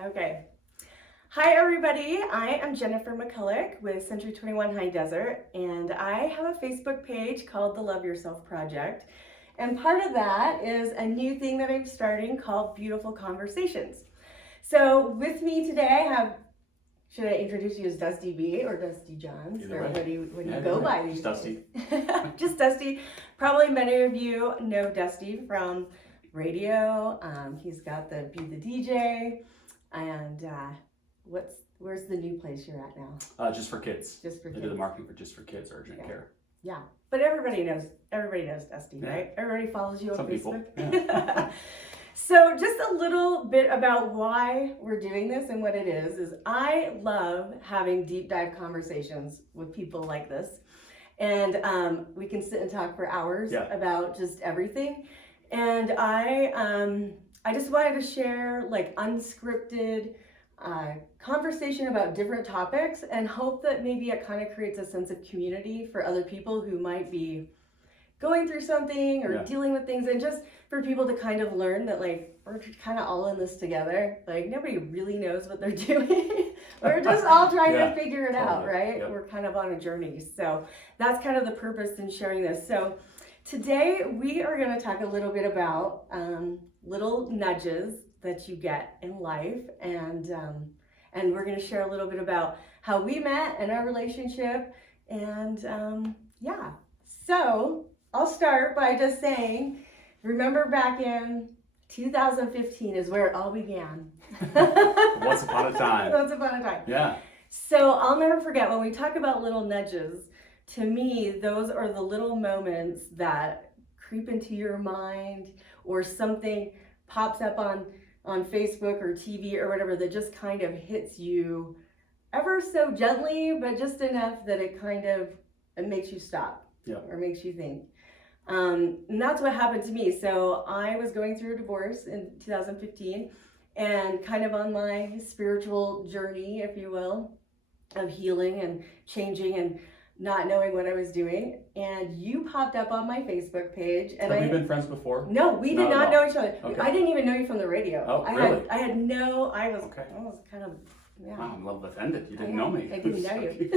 Okay. Hi, everybody. I am Jennifer McCulloch with Century 21 High Desert, and I have a Facebook page called the Love Yourself Project. And part of that is a new thing that I'm starting called Beautiful Conversations. So with me today, I have, should I introduce you as Dusty B or Dusty Johns? Either or way. what do you Yeah, go either by way. these Just Dusty. days? Just Dusty. Probably many of you know Dusty from radio. He's got the Be the DJ. And where's the new place you're at now? Just for kids. Just for They kids. do the marketing for Just for Kids Urgent Care. Yeah, but everybody knows Dusty, Yeah. right? Everybody follows you on Some people, Facebook. yeah. So just a little bit about why we're doing this and what it is I love having deep dive conversations with people like this. And we can sit and talk for hours about just everything. And I just wanted to share like unscripted conversation about different topics and hope that maybe it kind of creates a sense of community for other people who might be going through something or dealing with things, and just for people to kind of learn that like we're kind of all in this together. Like nobody really knows what they're doing. We're just all trying to figure it out, right? Yep. We're kind of on a journey. So that's kind of the purpose in sharing this. So today we are going to talk a little bit about little nudges that you get in life, and we're going to share a little bit about how we met and our relationship, and so I'll start by just saying, remember back in 2015 is where it all began. Once upon a time. Once upon a time. Yeah. So I'll never forget when we talk about little nudges. To me, those are the little moments that creep into your mind, or something pops up on Facebook or TV or whatever that just kind of hits you ever so gently, but just enough that it makes you stop or makes you think. And that's what happened to me. So I was going through a divorce in 2015 and kind of on my spiritual journey, if you will, of healing and changing and not knowing what I was doing, and you popped up on my Facebook page. And Have we been friends before? No, we did not know each other. Okay. I didn't even know you from the radio. Oh, really? I was kind of, Wow, I'm a little offended. You didn't know me. I didn't know you.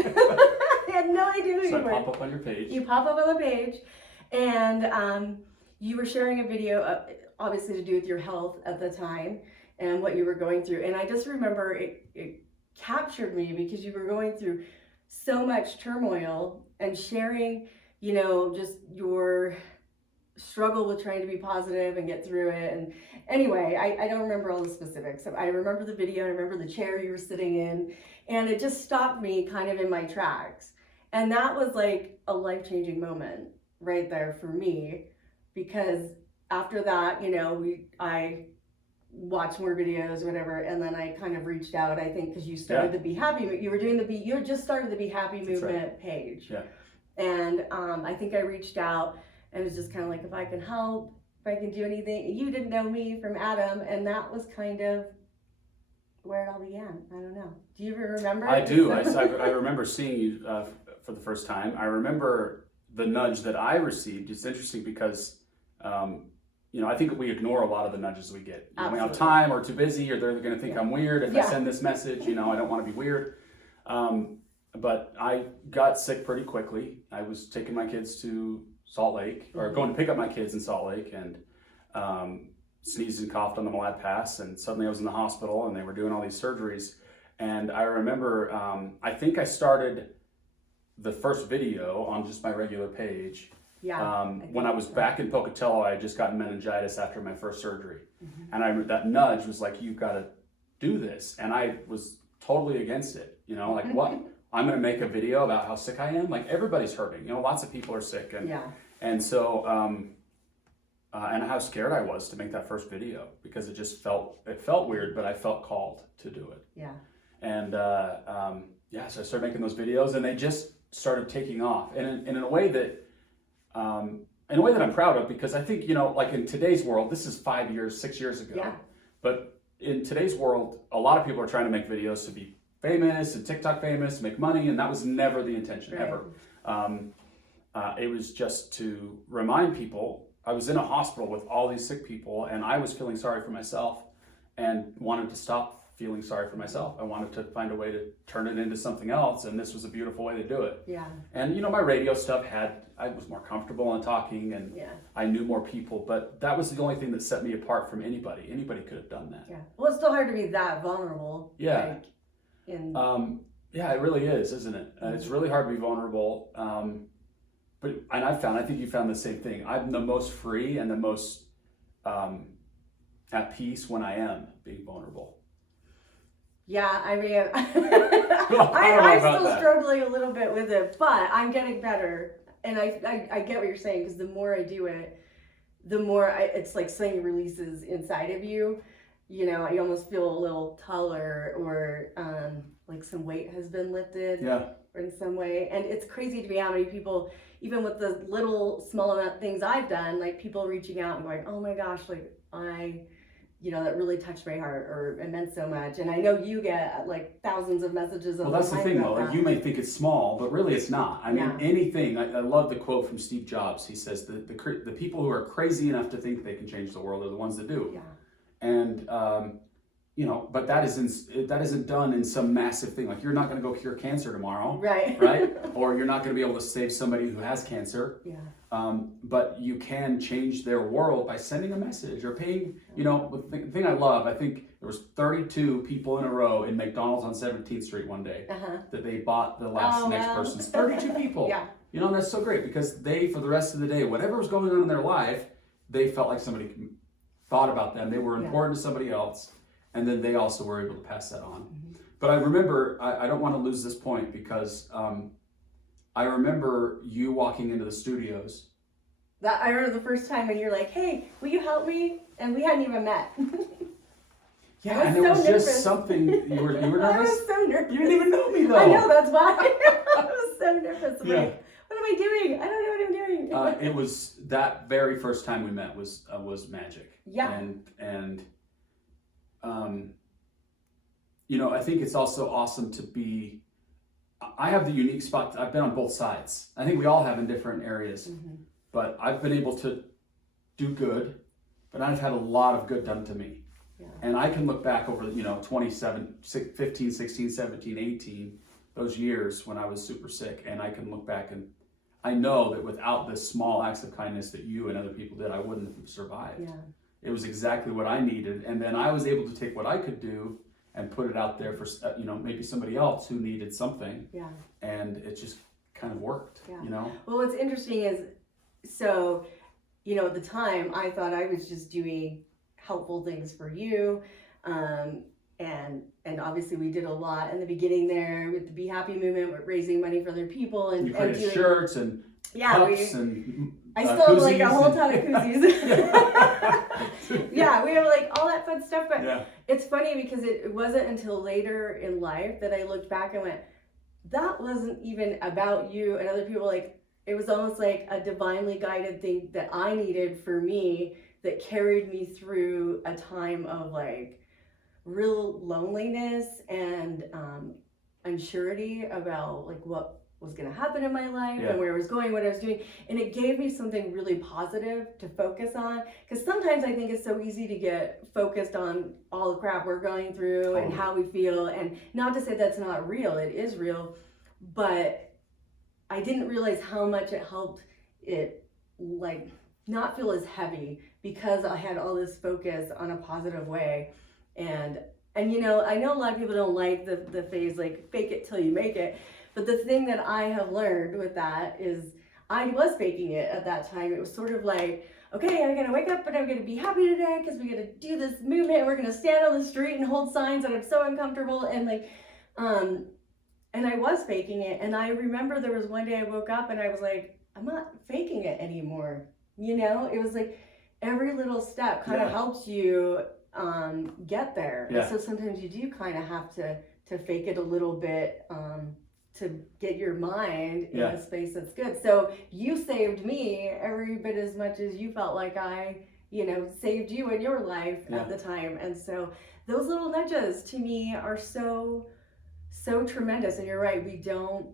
I had no idea who you were. So I pop up on your page. You pop up on the page, and you were sharing a video, obviously to do with your health at the time and what you were going through. And I just remember it captured me because you were going through so much turmoil and sharing, just your struggle with trying to be positive and get through it. And anyway, I don't remember all the specifics. I remember the video, I remember the chair you were sitting in, and it just stopped me kind of in my tracks. And that was like a life-changing moment right there for me, because after that, I watched more videos, whatever, and then I kind of reached out, I think, because you started the Be Happy, you had just started the Be Happy movement page. Yeah. And I think I reached out and it was just kind of like, if I can help, if I can do anything. You didn't know me from Adam, and that was kind of where it all began. I don't know. Do you remember? I do. I remember seeing you for the first time. I remember the nudge that I received. It's interesting because I think we ignore a lot of the nudges we get. We don't have time, or too busy, or they're going to think I'm weird if I send this message. I don't want to be weird. But I got sick pretty quickly. I was taking my kids to Salt Lake, or going to pick up my kids in Salt Lake, and sneezed and coughed on the Moab Pass, and suddenly I was in the hospital, and they were doing all these surgeries. And I remember, I think I started the first video on just my regular page. When I was back in Pocatello, I had just gotten meningitis after my first surgery. And that nudge was like, you've got to do this. And I was totally against it. Like, what? I'm going to make a video about how sick I am? Like, everybody's hurting. Lots of people are sick. And so, and how scared I was to make that first video, because it felt weird, but I felt called to do it. Yeah. And so I started making those videos, and they just started taking off. And in a way that I'm proud of, because I think, like in today's world, this is 6 years ago. Yeah. But in today's world, a lot of people are trying to make videos to be famous and TikTok famous, to make money, and that was never the intention, ever. It was just to remind people. I was in a hospital with all these sick people, and I was feeling sorry for myself and wanted to stop feeling sorry for myself. I wanted to find a way to turn it into something else, and this was a beautiful way to do it. Yeah. And you know, my radio stuff I was more comfortable on talking, and Yeah. I knew more people, but that was the only thing that set me apart from anybody. Anybody could have done that. Yeah. Well, it's still hard to be that vulnerable. Yeah. Like, in Yeah, it really is, isn't it? It's really hard to be vulnerable. But I think you found the same thing. I'm the most free and the most at peace when I am being vulnerable. Yeah, I mean, know I'm about still that. struggling a little bit with it, but I'm getting better. And I get what you're saying, because the more I do it, the more it's like something releases inside of you. You know, you almost feel a little taller, or like some weight has been lifted. Yeah. Or in some way. And it's crazy to me how many people, even with the little small amount things I've done, like people reaching out and going, oh my gosh, like that really touched my heart, or it meant so much. And I know you get like thousands of messages. Well, that's the thing though. Like, you may think it's small, but really it's not. I mean, anything. I love the quote from Steve Jobs. He says the people who are crazy enough to think they can change the world are the ones that do. Yeah. And but that isn't done in some massive thing. Like, you're not going to go cure cancer tomorrow, Right. right? Or you're not going to be able to save somebody who has cancer. Yeah. But you can change their world by sending a message or paying. The thing I love, I think there was 32 people in a row in McDonald's on 17th Street one day that they bought the next person's. 32 people. Yeah. And that's so great, because they, for the rest of the day, whatever was going on in their life, they felt like somebody thought about them. They were important to somebody else. And then they also were able to pass that on. Mm-hmm. But I remember, I don't want to lose this point, because I remember you walking into the studios. I remember the first time when you're like, hey, will you help me? And we hadn't even met. Yeah, and it was just something, you were nervous? I was so nervous. You didn't even know me, though. I know, that's why. I was so nervous. I'm like, what am I doing? I don't know what I'm doing. It was that very first time we met was magic. Yeah. And I think it's also awesome to be. I have the unique spot. I've been on both sides. I think we all have in different areas, but I've been able to do good, but I've had a lot of good done to me. Yeah. And I can look back over 15, 16, 17, 18, those years when I was super sick, and I can look back and I know that without the small acts of kindness that you and other people did, I wouldn't have survived. Yeah. It was exactly what I needed, and then I was able to take what I could do and put it out there for maybe somebody else who needed something. Yeah. And it just kind of worked. Yeah. Well, what's interesting is, so at the time I thought I was just doing helpful things for you, and obviously we did a lot in the beginning there with the Be Happy movement, with raising money for other people, and you created doing shirts and cups and I still have like a whole ton of koozies. Yeah, we have like all that fun stuff, but it's funny because it wasn't until later in life that I looked back and went, that wasn't even about you and other people. Like, it was almost like a divinely guided thing that I needed for me, that carried me through a time of like real loneliness and unsurety about like what was going to happen in my life and where I was going, what I was doing. And it gave me something really positive to focus on, because sometimes I think it's so easy to get focused on all the crap we're going through and how we feel. And not to say that's not real, it is real, but I didn't realize how much it helped it like not feel as heavy, because I had all this focus on a positive way. And I know a lot of people don't like the phase like fake it till you make it. But the thing that I have learned with that is I was faking it at that time. It was sort of like, okay, I'm going to wake up and I'm going to be happy today because we're going to do this movement. We're going to stand on the street and hold signs, and I'm so uncomfortable. And like, and I was faking it. And I remember there was one day I woke up and I was like, I'm not faking it anymore. It was like every little step kind of helps you get there. Yeah. So sometimes you do kind of have to fake it a little bit, to get your mind in a space that's good. So you saved me every bit as much as you felt like I, saved you in your life at the time. And so those little nudges to me are so tremendous. And you're right, we don't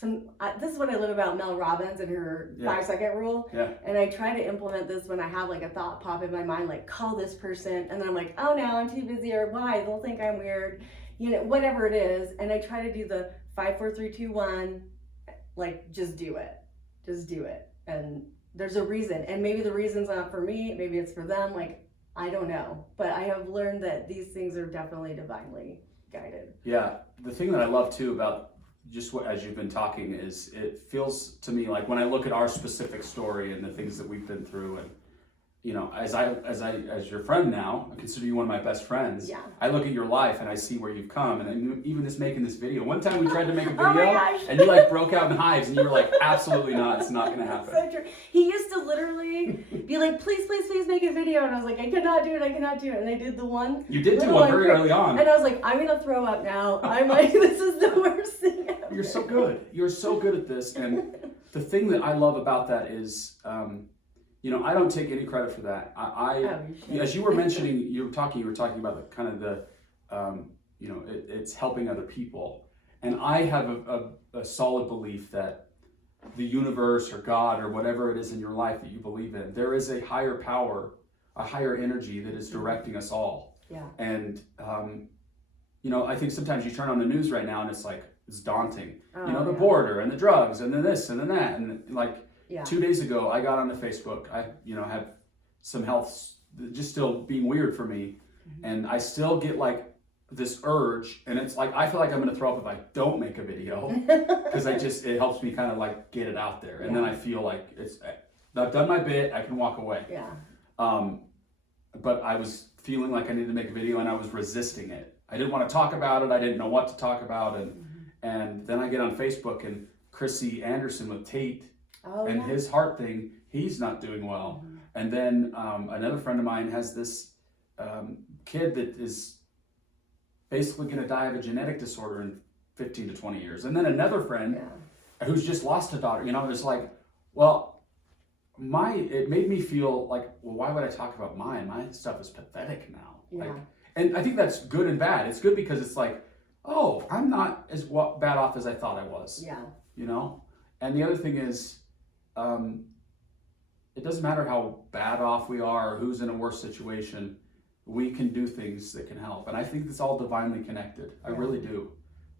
this is what I love about Mel Robbins and her Yeah. 5-second rule. Yeah. And I try to implement this when I have like a thought pop in my mind, like call this person. And then I'm like, oh no, I'm too busy, or why? They'll think I'm weird, whatever it is. And I try to do the 5, 4, 3, 2, 1, like just do it. Just do it. And there's a reason. And maybe the reason's not for me, maybe it's for them. Like, I don't know. But I have learned that these things are definitely divinely guided. Yeah. The thing that I love too about just as you've been talking is it feels to me like when I look at our specific story and the things that we've been through, and as your friend now, I consider you one of my best friends. Yeah. I look at your life and I see where you've come, and even just making this video. One time we tried to make a Oh my video gosh. and you like broke out in hives and you were like, absolutely not, it's not gonna happen. So true. He used to literally be like, please, please, please make a video. And I was like, I cannot do it. And I did the one. You did do little one very early on. And I was like, I'm going to throw up now. I'm like, this is the worst thing ever. You're so good. You're so good at this. And the thing that I love about that is, I don't take any credit for that. As you were mentioning, you were talking about the kind of the, it's helping other people. And I have a solid belief that the universe or God or whatever it is in your life that you believe in, there is a higher power, a higher energy that is directing us all. Yeah. And, I think sometimes you turn on the news right now and it's daunting. The border and the drugs and then this and then that. And like 2 days ago, I got onto Facebook. I, had some health just still being weird for me. Mm-hmm. And I still get like this urge, and it's like, I feel like I'm going to throw up if I don't make a video because it helps me kind of like get it out there. And then I feel like I've done my bit, I can walk away. Yeah. But I was feeling like I needed to make a video and I was resisting it. I didn't want to talk about it. I didn't know what to talk about. And then I get on Facebook and Chrissy Anderson with Tate his heart thing, he's not doing well. Mm-hmm. And then another friend of mine has this kid that is basically going to die of a genetic disorder in 15 to 20 years. And then another friend who's just lost a daughter, it's like, well, it made me feel like, well, why would I talk about mine? My stuff is pathetic now. Yeah. And I think that's good and bad. It's good because it's like, oh, I'm not as bad off as I thought I was. Yeah. And the other thing is, it doesn't matter how bad off we are or who's in a worse situation, we can do things that can help. And I think it's all divinely connected. I really do.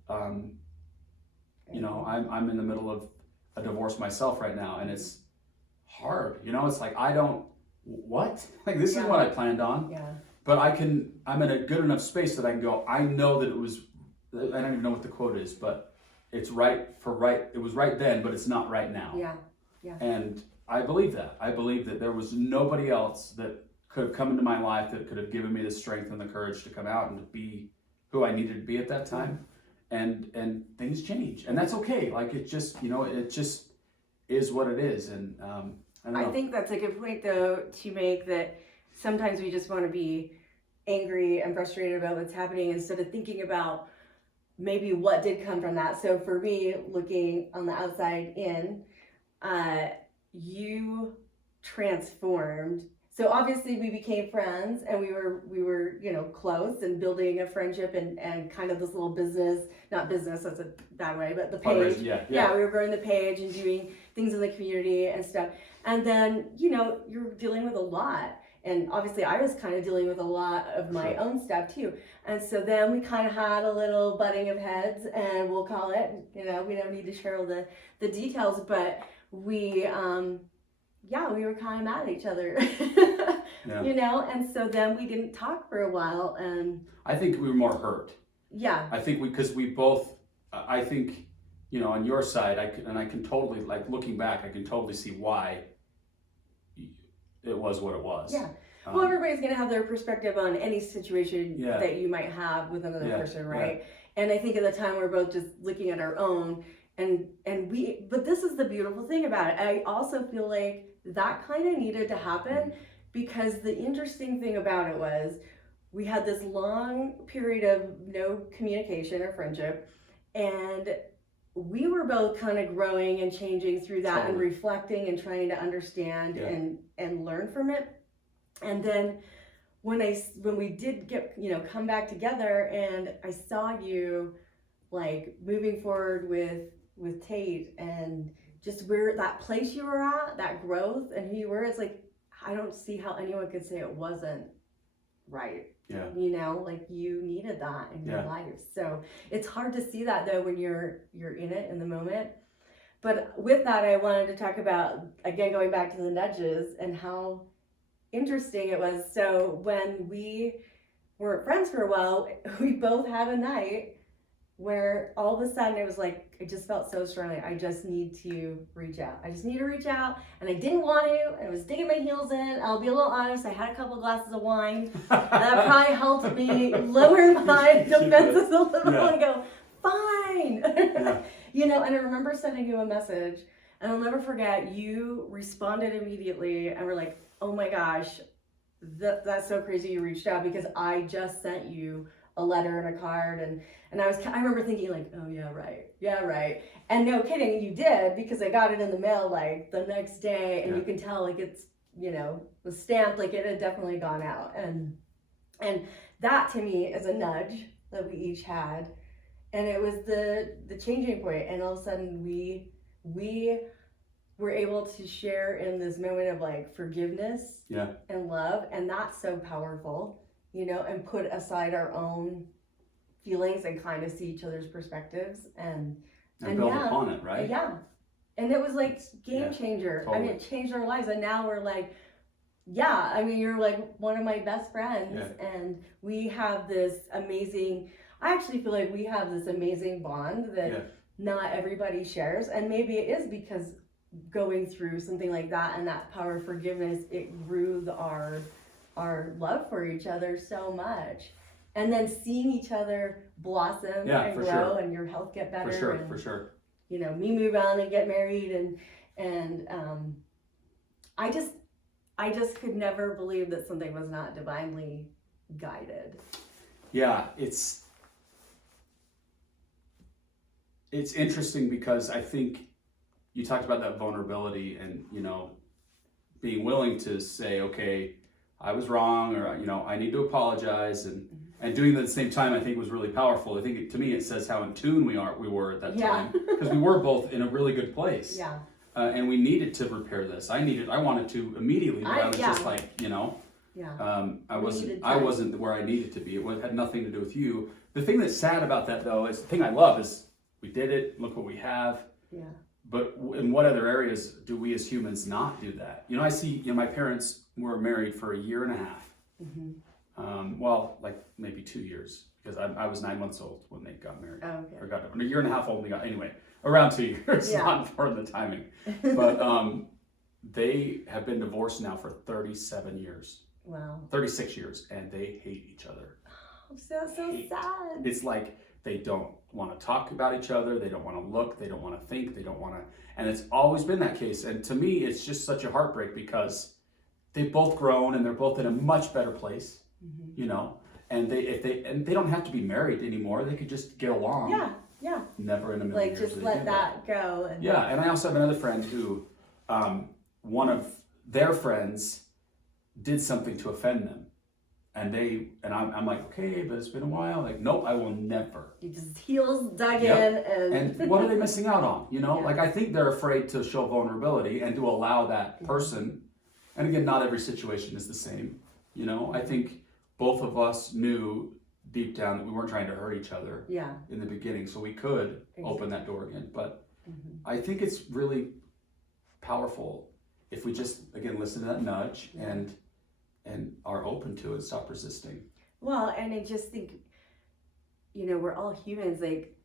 I'm in the middle of a divorce myself right now, and it's hard. It's like, this is what I planned on. Yeah. But I'm in a good enough space that I can go, I know that I don't even know what the quote is, but it's it was right then, but it's not right now. Yeah. Yeah. And I believe that. I believe that there was nobody else that could have come into my life that could have given me the strength and the courage to come out and to be who I needed to be at that time. And things change, and that's okay. Like it just is what it is. And I think that's a good point though to make, that sometimes we just want to be angry and frustrated about what's happening instead of thinking about maybe what did come from that. So for me, looking on the outside in, you transformed. So obviously we became friends, and we were close and building a friendship and kind of this little business, not business, that's a bad way, but the page. Yeah, we were growing the page and doing things in the community and stuff. And then, you're dealing with a lot. And obviously I was kind of dealing with a lot of my own stuff too. And so then we kind of had a little butting of heads, and we'll call it, we don't need to share all the details, but we were kind of mad at each other, and so then we didn't talk for a while. And I think we were more hurt. Yeah. I think because we both, I think, on your side, I can totally, like looking back, I can totally see why it was what it was. Yeah. Well, everybody's going to have their perspective on any situation that you might have with another person, right? Yeah. And I think at the time we're both just looking at our own, but this is the beautiful thing about it. I also feel like that kind of needed to happen, because the interesting thing about it was we had this long period of no communication or friendship, and we were both kind of growing and changing through that and reflecting and trying to understand and learn from it. And then when we did get, come back together, and I saw you like moving forward with with Tate and just where that place you were at, that growth and who you were, it's like, I don't see how anyone could say it wasn't right. Yeah. You know, like you needed that in your Yeah. life. So it's hard to see that though when you're in it in the moment. But with that, I wanted to talk about, again, going back to the nudges and how interesting it was. So when we weren't friends for a while, we both had a night where all of a sudden it was like, I just felt so strongly, I just need to reach out. I just need to reach out. And I didn't want to. I was digging my heels in. I'll be a little honest. I had a couple glasses of wine. That probably helped me lower my defenses a little and go, fine. Yeah. You know, and I remember sending you a message, and I'll never forget, you responded immediately and were like, oh my gosh, that's so crazy you reached out, because I just sent you a letter and a card, and I remember thinking like, oh yeah, right. And no kidding, you did, because I got it in the mail like the next day, and you can tell like it's, you know, was stamped, like it had definitely gone out. And that to me is a nudge that we each had. And it was the changing point, and all of a sudden we were able to share in this moment of like forgiveness and love, and that's so powerful, you know, and put aside our own feelings and kind of see each other's perspectives and build upon it, right? Yeah, and it was like game changer. Totally. I mean, it changed our lives, and now we're like, yeah, I mean, you're like one of my best friends, and we have this amazing. I actually feel like we have this amazing bond that not everybody shares. And maybe it is because going through something like that and that power of forgiveness, it grew our love for each other so much. And then seeing each other blossom and grow and your health get better. For sure. You know, me move on and get married and I just could never believe that something was not divinely guided. Yeah, it's interesting because I think you talked about that vulnerability and, you know, being willing to say, okay, I was wrong, or, you know, I need to apologize, and doing that at the same time, I think was really powerful. I think to me, it says how in tune we were at that time, because we were both in a really good place. Yeah. And we needed to repair this. I wanted to immediately, but I was just like, you know, I wasn't where I needed to be. It had nothing to do with you. The thing that's sad about that though, is the thing I love is, we did it, look what we have. Yeah. But in what other areas do we as humans not do that? You know, I see, you know, my parents were married for a year and a half. Mm-hmm. Well, like maybe 2 years, because I was 9 months old when they got married. Oh, okay. Or a year and a half old when they got, anyway, around 2 years, not important the timing. But they have been divorced now for 37 years. Wow. 36 years, and they hate each other. Oh, so sad. It's like, they don't want to talk about each other. They don't want to look. They don't want to think. They don't want to. And it's always been that case. And to me, it's just such a heartbreak because they've both grown and they're both in a much better place, you know. And they don't have to be married anymore. They could just get along. Yeah. Never in a million years. Like just let that go. And I also have another friend who, one of their friends did something to offend them. And I'm like, okay, but it's been a while. Like, nope, I will never. You just heels dug in and what are they missing out on? You know, like I think they're afraid to show vulnerability and to allow that person. And again, not every situation is the same. You know, I think both of us knew deep down that we weren't trying to hurt each other in the beginning, so we could open that door again. But I think it's really powerful if we just, again, listen to that nudge and are open to it, stop resisting. Well, and I just think, you know, we're all humans. Like,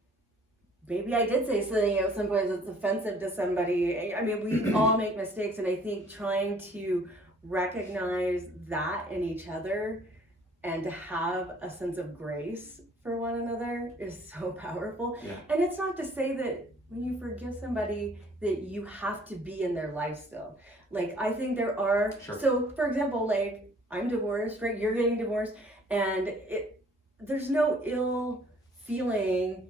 maybe I did say something, you know, sometimes it's offensive to somebody. I mean, we all make mistakes, and I think trying to recognize that in each other and to have a sense of grace for one another is so powerful. Yeah. And it's not to say that when you forgive somebody that you have to be in their life still. Like, I think there are, so for example, like, I'm divorced, right? You're getting divorced, and there's no ill feeling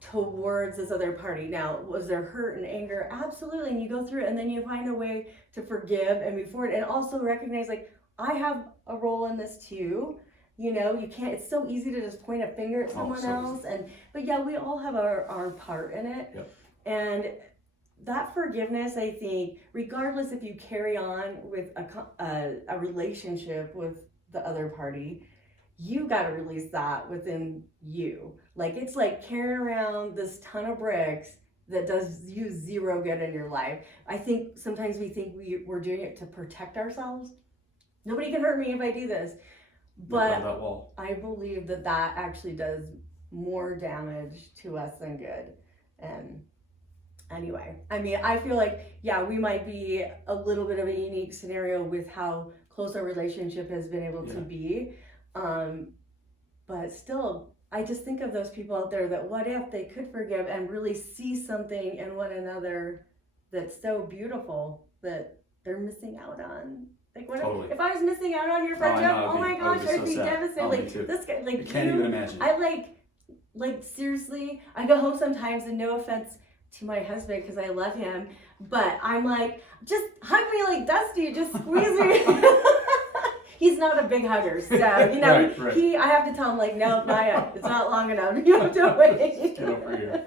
towards this other party. Now, was there hurt and anger? Absolutely. And you go through it, and then you find a way to forgive and move forward, and also recognize, like, I have a role in this too. You know, you can't, it's so easy to just point a finger at someone else. But yeah, we all have our part in it. Yep. And that forgiveness, I think, regardless if you carry on with a relationship with the other party, you got to release that within you. Like, it's like carrying around this ton of bricks that does you zero good in your life. I think sometimes we think we're doing it to protect ourselves. Nobody can hurt me if I do this. But that wall. I believe that actually does more damage to us than good. And anyway, I mean, I feel like, yeah, we might be a little bit of a unique scenario with how close our relationship has been able to be. But still, I just think of those people out there that what if they could forgive and really see something in one another that's so beautiful that they're missing out on. Like, what if I was missing out on your friendship? Oh my gosh, I'd be devastated. Like, this guy, like, I can't even imagine. I like seriously, I go home sometimes, and no offense to my husband because I love him, but I'm like, just hug me like Dusty, just squeeze me. He's not a big hugger, so you know, right. I have to tell him like, no, not yet. It's not long enough. You have to wait. Get over here.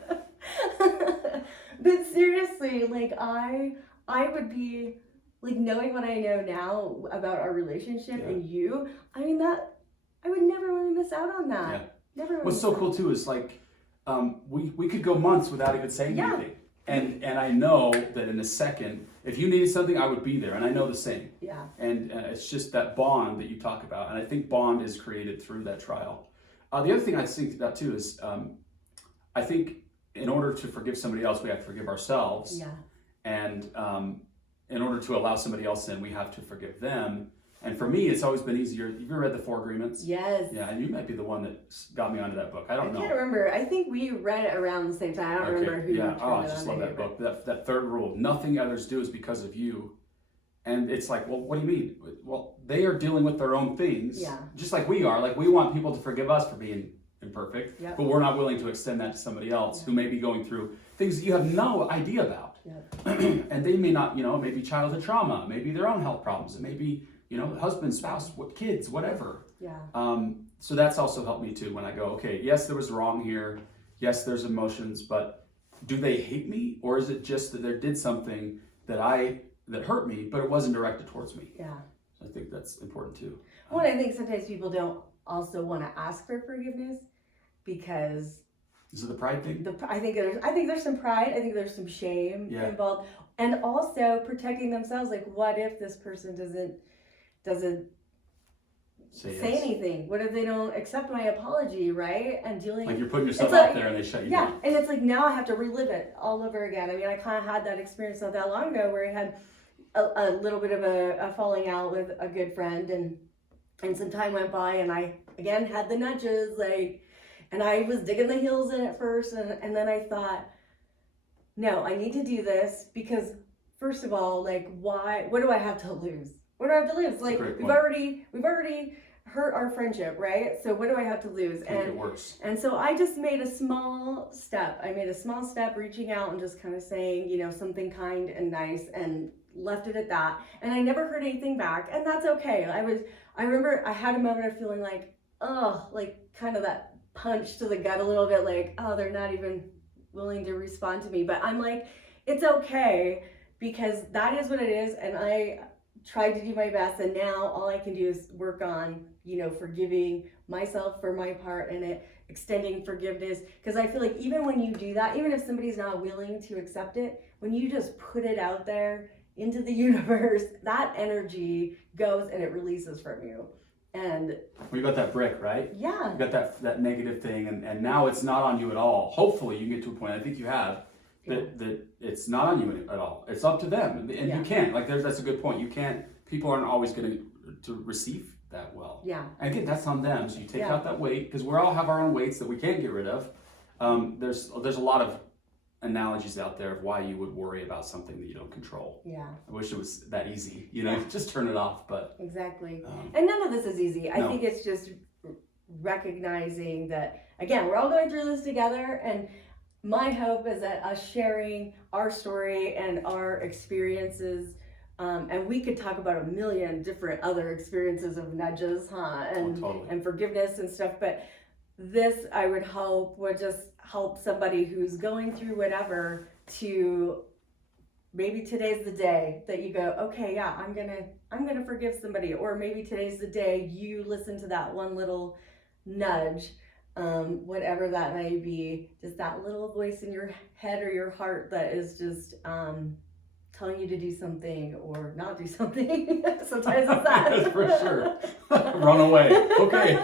But seriously, like I would be like, knowing what I know now about our relationship and you, I mean, that I would never want to miss out on that. Yeah. Never. What's so cool too is like, we could go months without even saying anything. And I know that in a second, if you needed something, I would be there, and I know the same. Yeah. And it's just that bond that you talk about, and I think bond is created through that trial. The other thing I think about too is, I think in order to forgive somebody else, we have to forgive ourselves. Yeah. And in order to allow somebody else in, we have to forgive them. And for me, it's always been easier. Have you ever read The Four Agreements? Yes. Yeah, and you might be the one that got me onto that book. I don't know. I can't remember. I think we read it around the same time. I don't remember who. Yeah. Oh, I just love that book. That third rule: nothing others do is because of you. And it's like, well, what do you mean? Well, they are dealing with their own things, just like we are. Like, we want people to forgive us for being imperfect, but we're not willing to extend that to somebody else who may be going through things that you have no idea about. And they may not, it may be childhood trauma, maybe their own health problems, it may be, husband, spouse, kids, whatever. So that's also helped me too when I go, okay, yes, there was wrong here. Yes, there's emotions, but do they hate me? Or is it just that they did something that hurt me, but it wasn't directed towards me? Yeah. So I think that's important too. Well, I think sometimes people don't also want to ask for forgiveness because. Is it the pride thing? I think there's some pride. I think there's some shame involved, and also protecting themselves. Like, what if this person doesn't say anything? What if they don't accept my apology, right? And dealing like you're putting yourself out there and they shut you down. Yeah, and it's like now I have to relive it all over again. I mean, I kind of had that experience not that long ago where I had a little bit of a falling out with a good friend, and some time went by, and I again had the nudges, like, and I was digging the heels in at first, and then I thought, no, I need to do this because first of all, like, why? What do I have to lose? What do I have to lose? Like, we've already hurt our friendship, right? So what do I have to lose? I think it works. And so I just made a small step. Reaching out and just kind of saying, something kind and nice, and left it at that. And I never heard anything back, and that's okay. I remember I had a moment of feeling like, like kind of that punch to the gut a little bit, like, they're not even willing to respond to me. But I'm like, it's okay, because that is what it is, and I tried to do my best, and now all I can do is work on, forgiving myself for my part in it, extending forgiveness, because I feel like even when you do that, even if somebody's not willing to accept it, when you just put it out there into the universe, that energy goes and it releases from you. And we got that brick, right? Yeah. You got that negative thing, and now it's not on you at all. Hopefully you get to a point, I think you have, that it's not on you at all. It's up to them, and you can't. Like, that's a good point. You can't. People aren't always going to receive that well. Yeah. And again, that's on them. So you take out that weight, because we all have our own weights that we can't get rid of. There's a lot of analogies out there of why you would worry about something that you don't control. Yeah. I wish it was that easy. Just turn it off. But exactly. And none of this is easy. I think it's just recognizing that, again, we're all going through this together, and my hope is that us sharing our story and our experiences, and we could talk about a million different other experiences of nudges, and forgiveness and stuff, but this, I would hope, would just help somebody who's going through whatever to maybe today's the day that you go, okay, yeah, I'm gonna forgive somebody, or maybe today's the day you listen to that one little nudge, whatever that may be, just that little voice in your head or your heart that is just telling you to do something or not do something. Sometimes it's that. That's for sure. Run away. Okay.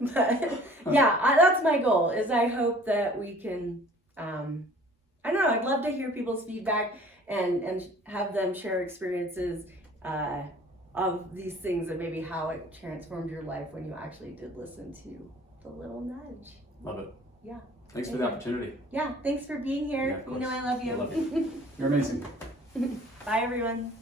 But yeah, that's my goal. Is I hope that we can. I don't know. I'd love to hear people's feedback and have them share experiences of these things and maybe how it transformed your life when you actually did listen to the little nudge. Love it. Yeah. Thanks for the opportunity. Yeah. Thanks for being Yeah, here. of You know course. I love you. I love you. You're amazing. Bye, everyone.